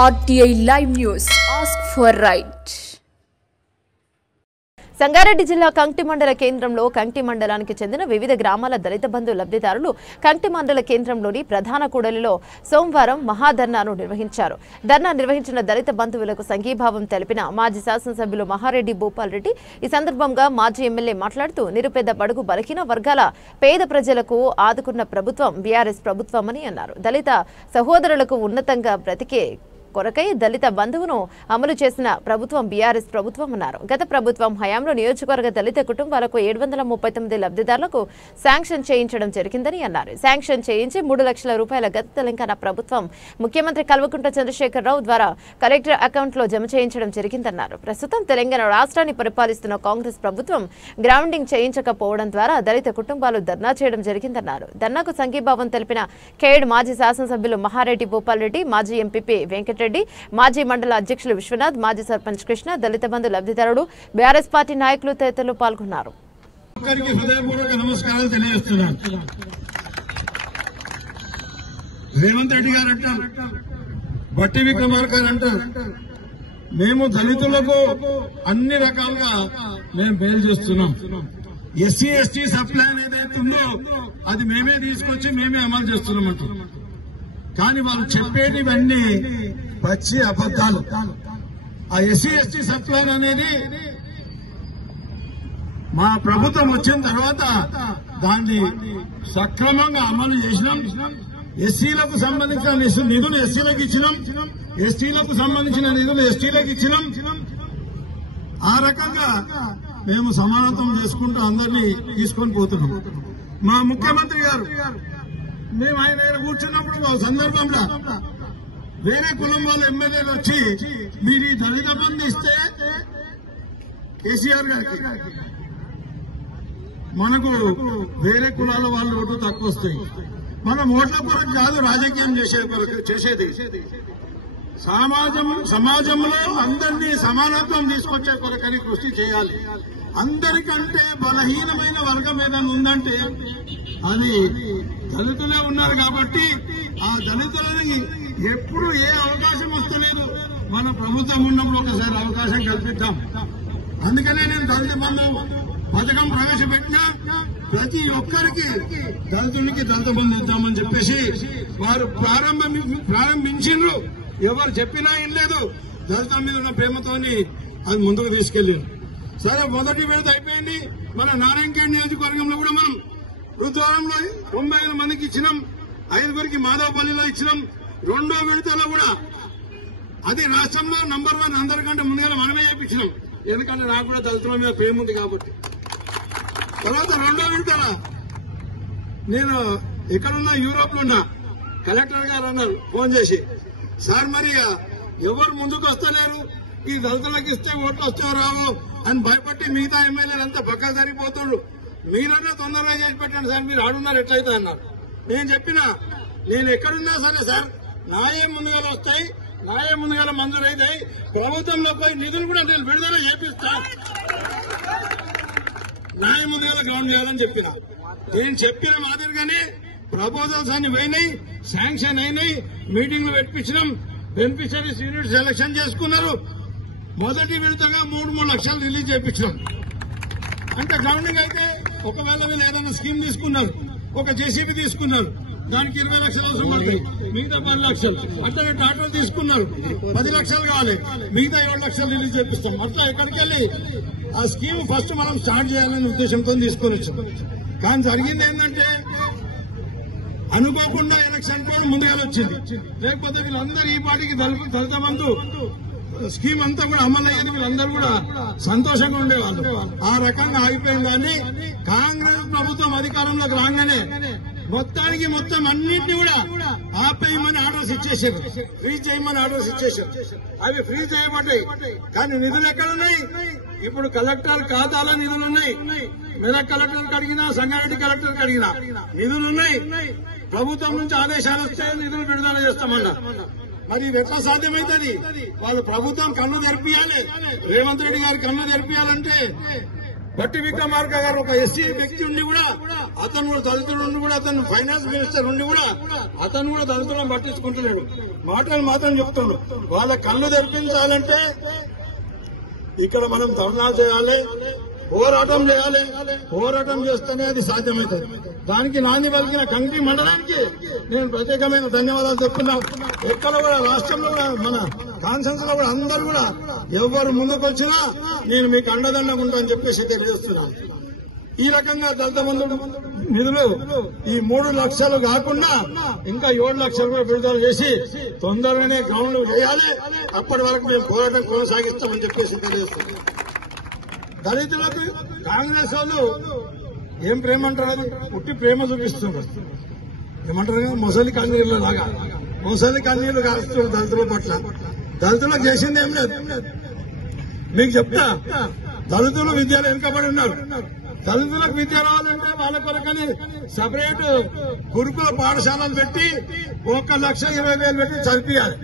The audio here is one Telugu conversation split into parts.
RTI Live News. Ask for right. Sangareddy జిల్లా కంక్టి మండల కేంద్రంలో కంక్టి మండలానికి చెందిన వివిధ గ్రామాల దళిత బంధు లబ్ధిదారులు కంక్టి మండల కేంద్రంలోని ప్రధాన కూడలిలో సోమవారం మహాధర్నాను నిర్వహించారు. ధర్నా నిర్వహించిన దళిత బంధువులకు సంఘీభావం తెలిపిన మాజీ శాసనసభ్యులు మహారెడ్డి భూపాల్ రెడ్డి ఈ సందర్భంగా మాజీ ఎమ్మెల్యే మాట్లాడుతూ నిరుపేద బడుగు బలహీన వర్గాల పేద ప్రజలకు ఆదుకున్న ప్రభుత్వం బీఆర్ఎస్ ప్రభుత్వమని అన్నారు. దళిత సహోదరులకు ఉన్నతంగా బ్రతికే కొరకై దళిత బంధువును అమలు చేసిన ప్రభుత్వం బీఆర్ఎస్ ప్రభుత్వం అన్నారు. గత ప్రభుత్వం హయాంలో నియోజకవర్గ దళిత కుటుంబాలకు 739 లబ్ధిదారులకు శాంక్షన్ చేయించడం జరిగిందని అన్నారు. శాంక్షన్ చేయించి 3 లక్షల రూపాయల గత తెలంగాణ ప్రభుత్వం ముఖ్యమంత్రి కల్వకుంట్ల చంద్రశేఖరరావు ద్వారా కలెక్టర్ అకౌంట్లో జమ చేయించడం జరిగిందన్నారు. ప్రస్తుతం తెలంగాణ రాష్ట్రాన్ని పరిపాలిస్తున్న కాంగ్రెస్ ప్రభుత్వం గ్రౌండింగ్ చేయించకపోవడం ద్వారా దళిత కుటుంబాలు ధర్నా చేయడం జరిగిందన్నారు. ధర్నాకు సంఘీభావం తెలిపిన కేడ్ మాజీ శాసనసభ్యులు మహారెడ్డి భూపాల్ రెడ్డి, మాజీ ఎంపీపీ వెంకటరెడ్డి, మాజీ మండల అధ్యక్షులు విశ్వనాథ్, మాజీ సర్పంచ్ కృష్ణ, దళిత బంధు లబ్ధిదారుడు, బీఆర్ఎస్ పార్టీ నాయకులు తదితరులు పాల్గొన్నారు. రేవంత్ రెడ్డి గారు అంటారు, బట్టి విక్రమార్క గారు అంటారు, మేము దళితులకు అన్ని రకాలుగా మేము మేలు చేస్తున్నాం. ఎస్సీ ఎస్టీ సప్లైన్ ఏదైతుందో అది మేమే తీసుకొచ్చి మేమే అమలు చేస్తున్నాం అంటారు. కానీ వాళ్ళు చెప్పేటివన్నీ పచ్చి అబద్దాలు. ఆ ఎస్సీ ఎస్టీ సప్లైన్ అనేది మా ప్రభుత్వం వచ్చిన తర్వాత దాన్ని సక్రమంగా అమలు చేసినాం. ఎస్సీలకు సంబంధించిన నిధులు ఎస్సీలకు ఇచ్చినాం, ఎస్టీలకు సంబంధించిన నిధులు ఎస్టీలకు ఇచ్చినాం. ఆ రకంగా మేము సమానత్వం చేసుకుంటూ అందరినీ తీసుకొని పోతున్నాం. మా ముఖ్యమంత్రి గారు మేము ఆయన దగ్గర కూర్చున్నప్పుడు సందర్భంలో వేరే కులం వాళ్ళ ఎమ్మెల్యేలు వచ్చి మీరు ఈ దళిత బంధు ఇస్తే కేసీఆర్ గారికి మనకు వేరే కులాల వాళ్ళు ఓట్లు తక్కువ వస్తాయి. మనం ఓట్ల కొరకు కాదు రాజకీయం చేసేది. సమాజంలో అందరినీ సమానత్వం తీసుకొచ్చే కొరకని కృషి చేయాలి. అందరికంటే బలహీనమైన వర్గం ఏదైనా ఉందంటే అది దళితులే ఉన్నారు. కాబట్టి ఆ దళితులని ఎప్పుడు ఏ అవకాశం వస్తలేదు. మన ప్రభుత్వం ఉన్నప్పుడు ఒకసారి అవకాశం కల్పిద్దాం. అందుకనే నేను దళిత బంధు పథకం ప్రవేశపెట్టినా ప్రతి ఒక్కరికి దళితునికి దళిత బంధు ఇద్దామని చెప్పేసి వారు ప్రారంభించిండ్రు. ఎవరు చెప్పినా ఏం లేదు. దళితుల మీద ఉన్న ప్రేమతోని అది ముందుకు తీసుకెళ్లారు. సరే, మొదటి విడత అయిపోయింది. మన నారాయణఖేడ్ నియోజకవర్గంలో కూడా మనం రుద్వారంలో 90,000 మందికి ఇచ్చినాం, 5గురికి మాధవపల్లిలో ఇచ్చినాం. రెండో విడతలో కూడా అది రాష్ట్రంలో నంబర్ 1 అందరికంటే ముందుగా మనమే చేయించినాం. ఎందుకంటే నాకు కూడా దళితుల మీద ప్రేమ ఉంది కాబట్టి. తర్వాత రెండో విడతల నేను ఎక్కడున్నా యూరోప్ లో ఉన్నా కలెక్టర్ గారు అన్నారు ఫోన్ చేసి, సార్ మరి ఎవరు ముందుకు వస్తలేరు, ఈ దళితులకు ఇస్తే ఓట్లు వస్తావు రావు అని భయపట్టి మిగతా ఎమ్మెల్యేలంతా పక్కకు సరిపోతున్నారు. మీరన్నా తొందరగా చేసి పెట్టండి సార్, మీరు ఆడున్నారు ఎట్లయితే అన్నారు. నేను చెప్పినా నేను ఎక్కడున్నా సరే సార్, నాయే ముందుగా వస్తాయి, నాయే ముందుగా మంజూరు అవుతాయి. ప్రభుత్వంలో పోయి నిధులు కూడా నేను విడుదల చేపిస్తా, న్యాయ ముందుగా గ్రౌండ్ చేయాలని చెప్పిన. నేను చెప్పిన మాదిరిగానే ప్రపోజల్స్ అన్ని పోయినాయి, శాంక్షన్ అయినాయి, మీటింగ్లు పెట్టించినాం. బెనిఫిషరీస్ యూనిట్ సెలక్షన్ చేసుకున్నారు. మొదటి విడతగా 3 లక్షలు రిలీజ్ చేయించినాం. అంటే గ్రౌండింగ్ అయితే ఒకవేళ వీళ్ళు ఏదైనా స్కీమ్ తీసుకున్నారు, ఒక జేసీబీ తీసుకున్నారు, దానికి 20 లక్షలు అవసరం పడతాయి, మిగతా 10 లక్షలు. అట్లా ట్రాక్టర్ తీసుకున్నారు, 10 లక్షలు కావాలి, మిగతా 7 లక్షలు రిలీజ్ చేపిస్తాం. అట్లా ఎక్కడికి వెళ్ళి ఆ స్కీమ్ ఫస్ట్ మనం స్టార్ట్ చేయాలనే ఉద్దేశంతో తీసుకొని వచ్చాం. కానీ జరిగింది ఏంటంటే అనుకోకుండా ఎలక్షన్ కోడ్ ముందుగా వచ్చింది. లేకపోతే వీళ్ళందరూ ఈ పార్టీకి దళిత బంధు స్కీమ్ అంతా కూడా అమలు అయ్యేది, వీళ్ళందరూ కూడా సంతోషంగా ఉండేవాళ్ళు. ఆ రకంగా ఆగిపోయింది. కానీ కాంగ్రెస్ ప్రభుత్వం అధికారంలోకి రాగానే మొత్తం అన్నింటినీ కూడా ఆపేయమని ఆర్డర్స్ ఇచ్చేసారు, ఫ్రీజ్ చేయమని ఆర్డర్స్ ఇచ్చేసారు. అవి ఫ్రీజ్ చేయబడ్డాయి. కానీ నిధులు ఎక్కడున్నాయి? ఇప్పుడు కలెక్టర్ ఖాతాలో నిధులున్నాయి. మెదక్ కలెక్టర్కి అడిగినా, సంగారెడ్డి కలెక్టర్కి అడిగినా నిధులున్నాయి. ప్రభుత్వం నుంచి ఆదేశాలు వస్తే నిధులు విడుదల చేస్తామన్నా. మరి ఇది ఎట్లా సాధ్యమవుతుంది? వాళ్ళు ప్రభుత్వం కన్ను తెరిపియాలి. రేవంత్ రెడ్డి గారి కన్ను తెరిపియాలంటే భట్టి విక్రమార్క గారు ఒక ఎస్సీ వ్యక్తి ఉండి కూడా అతను కూడా దళితుడు ఉండి కూడా అతను ఫైనాన్స్ మినిస్టర్ ఉండి కూడా అతను కూడా దళితులను పట్టించుకుంటలేడు. మాటలు మాత్రం చెప్తున్నాడు. వాళ్ళ కళ్ళు తెరిపించాలంటే ఇక్కడ మనం ధర్నా చేయాలి, పోరాటం చేయాలి. పోరాటం చేస్తేనే అది సాధ్యమవుతుంది. దానికి నాంది పలికిన కంకి మండలానికి నేను ప్రత్యేకమైన ధన్యవాదాలు చెప్తున్నా. ఎక్కడ కూడా రాష్ట్రంలో కూడా మన కాన్ఫరెన్స్ లో కూడా అందరూ కూడా ఎవరు ముందుకు వచ్చినా నేను మీకు అండదండగా ఉంటా అని చెప్పేసి తెలియజేస్తున్నాను. ఈ రకంగా దళిత బంధు నిధులు ఈ 3 లక్షలు కాకుండా ఇంకా 7 లక్షలు కూడా విడుదల చేసి తొందరగానే గ్రౌండ్ వేయాలి. అప్పటి వరకు మేము పోరాటం కొనసాగిస్తామని చెప్పేసి తెలియజేస్తున్నాం. దళితులకు కాంగ్రెస్ వాళ్ళు ఏం ప్రేమ అంటారు, అది పుట్టి ప్రేమ చూపిస్తున్నారు. ఏమంటారు, మొసలి కన్నీళ్లు లాగా మొసలి కన్నీళ్లు కాస్తున్నారు దళితుల పట్ల. దళితులకు చేసింది ఏం లేదు. మీకు చెప్తా, దళితులు విద్యలో వెనుకబడి ఉన్నారు. దళితులకు విద్య రావాలంటే వాళ్ళ కొరకని సపరేట్ గురుకుల పాఠశాలలు పెట్టి 1,20,000 పెట్టి చదివియాలి.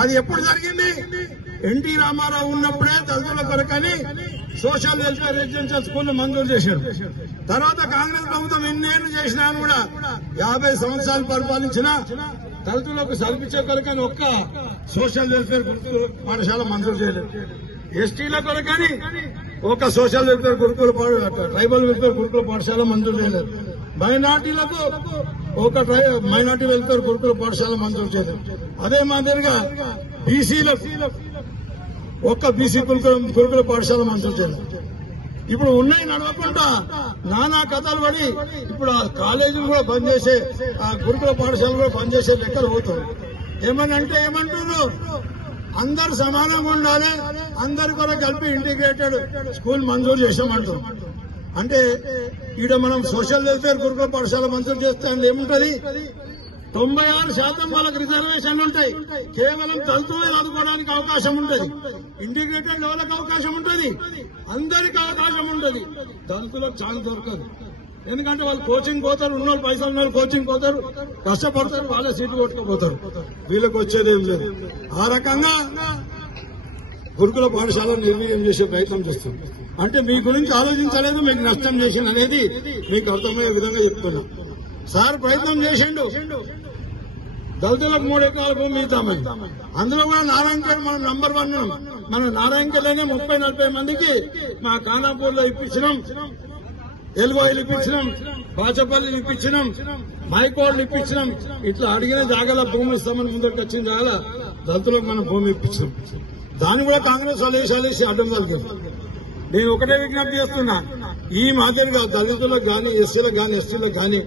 అది ఎప్పుడు జరిగింది? ఎన్టీ రామారావు ఉన్నప్పుడే దళితుల కొరకని సోషల్ వెల్ఫేర్ రెసిడెన్షియల్ స్కూల్ మంజూరు చేశారు. తర్వాత కాంగ్రెస్ ప్రభుత్వం ఎన్నేళ్లు చేసినా కూడా 50 సంవత్సరాలు పరిపాలించినా దళితులకు చదివించే కొరకని ఒక్క సోషల్ వెల్ఫేర్ పాఠశాల మంజూరు చేయలేదు. ఎస్టీల కొరకని ఒక సోషల్ వెల్ఫేర్ గురుకుల ట్రైబల్ వెల్ఫేర్ గురుకుల పాఠశాల మంజూరు చేయలేదు. మైనార్టీలకు ఒక మైనార్టీ వెల్ఫేర్ గురుకుల పాఠశాల మంజూరు చేయలేదు. అదే మాదిరిగా బీసీలకు ఒక్క బీసీ గురుకుల పాఠశాల మంజూరు చేయలేదు. ఇప్పుడు ఉన్నాయి నడవకుండా నానా కథలు పడి ఇప్పుడు ఆ కాలేజీలు కూడా బంద్ చేసే, ఆ గురుకుల పాఠశాలలు కూడా బంద్ చేసే లెక్కలు పోతారు. ఏమనంటే ఏమంటున్నారు, అందరు సమానంగా ఉండాలి, అందరి కూడా కలిపి ఇంటిగ్రేటెడ్ స్కూల్ మంజూరు చేసామంటారు. అంటే ఈడ మనం సోషల్ వెల్ఫేర్ గురుకుల పాఠశాల మంజూరు చేస్తే ఏముంటది, 96% వాళ్ళకి రిజర్వేషన్లు ఉంటాయి. కేవలం దళితులే చదువుకోవడానికి అవకాశం ఉంటుంది. ఇంటిగ్రేటెడ్ లెవెల్కి అవకాశం ఉంటుంది, అందరికీ అవకాశం ఉంటుంది. దళితులకు చాలా దొరకదు. ఎందుకంటే వాళ్ళు కోచింగ్ పోతారు, ఉన్నోళ్ళు పైసలు ఉన్న కోచింగ్ పోతారు, కష్టపడతారు, వాళ్ళే సీట్లు కొట్టుకుపోతారు. వీళ్ళకి వచ్చేదేం లేదు. ఆ రకంగా గురుకుల పాఠశాలను నిర్వీర్యం చేసే ప్రయత్నం చేస్తుంది. అంటే మీ గురించి ఆలోచించలేదు, మీకు నష్టం చేసింది అనేది మీకు అర్థమయ్యే విధంగా చెప్తున్నా. సార్ ప్రయత్నం చేసిండు, దళితులకు 3 ఎకరాల భూమి ఇద్దామని. అందులో కూడా నారాయణఖేడ్ మనం నంబర్ 1. మన నారాయణఖేడ్లోనే 30-40 మందికి మా ఖానాపూర్లో ఇప్పించినాం, ఎల్గోయిలు ఇప్పించినాం, బాచపల్లిని ఇప్పించినాం, మైకోడ్లు ఇప్పించినాం. ఇట్లా అడిగిన జాగాల భూములు ఇస్తామని ముందరికి వచ్చిన జాగాల దళితులకు మనం భూమి ఇప్పించినాం. దాన్ని కూడా కాంగ్రెస్ వాళ్ళు అడ్డం కలిగారు. నేను ఒకటే విజ్ఞప్తి చేస్తున్నా, ఈ మాదిరిగా దళితులకు గాని, ఎస్సీలకు గాని, ఎస్టీలకు గాని